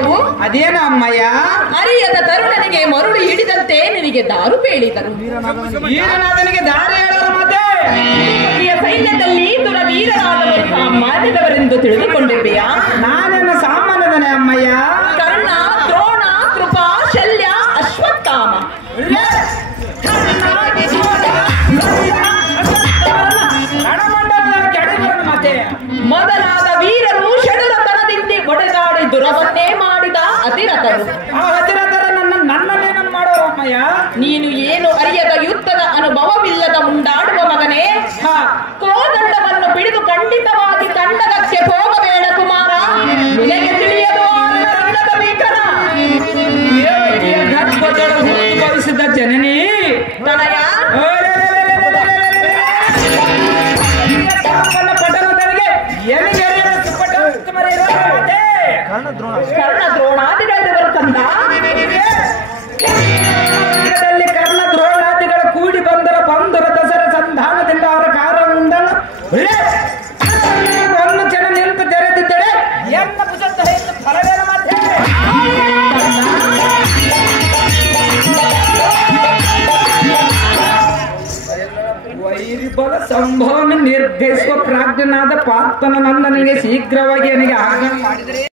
ಲೋಕವು ಅದೇನ ಅಮ್ಮಯ್ಯ? ಅರಿಯದ ತರುಣನಿಗೆ ಮರುಳು ಹಿಡಿದಂತೆ ನಿನಗೆ ದಾರು ಪೇಳಿದರು. ವೀರನಾಥನಿಗೆ ದಾರಿ ಹೇಳೋರು ಮತ್ತೆ ಸೈನ್ಯದಲ್ಲಿ ವೀರರಾದವರು ಸಾಮಾನ್ಯದವರೆಂದು ತಿಳಿದುಕೊಂಡಿರ್ತೀಯಾ? ನಾನೇನು ಸಾಮಾನ್ಯದನೆ ಅಮ್ಮಯ್ಯ? ಕರ್ಣ, ದ್ರೋಣ, ಕೃಪಾ, ಶಲ್ಯ, ಅಶ್ವತ್ಥಾಮ ಮೊದಲಾದ ವೀರರು ಷಡುರತನದಿಂದ ಒಡೆದಾಡಿ ದುರವನ್ನೇ ಮಾಡಿದ ಅತಿರಥರು. ಆ ಹತ್ತಿರತರ ನನ್ನನ್ನೇನನ್ನು ಮಾಡೋರು ಅಮ್ಮಯ್ಯ? ನೀನು ಏನು ಅರಿಯದ ಯುದ್ಧದ ಅನುಭವವಿಲ್ಲದ ಮುಂದಾಡುವ ಮಗನೇ, ಕೋದಂಡವನ್ನು ಬಿಡಿದು ಖಂಡಿತವಾಗಿ ಕಂಡಗಕ್ಕೆ ಹೋಗಬೇಡ ಕುಮಾರ. ನಿನಗೆ ತಿಳಿಯದು ರಂಗದ ಭೀಕರ. ಭವಿಸಿದ ಜನನಿ ತನಯ ಕರ್ಣ ದ್ರೋಣಾದಿಗಳಿವರು ತಂದ. ಕರ್ಣ ದ್ರೋಣಾದಿಗಳು ಕೂಡಿ ಬಂದರ ಬಂದರ ದಸರ ಸಂಧಾನದಿಂದ ಅವರ ಕಾರಣದಿಂದ ಒಂದು ಜನ ನಿಂತು ತೆರೆದಿದ್ದರೆ ಎನ್ನ ಭುಜದ ಎಂದು ಫಲವೇನ ಮತ್ತೆ ವೈರಿಬಲ ಸಂಭವನ ನಿರ್ದೇಶಿಸುವ ಪ್ರಾಜ್ಞನಾದ ಪಾರ್ಥನ ನಂದನಿಗೆ ಶೀಘ್ರವಾಗಿ ನನಗೆ ಆಗ ಮಾಡಿದರೆ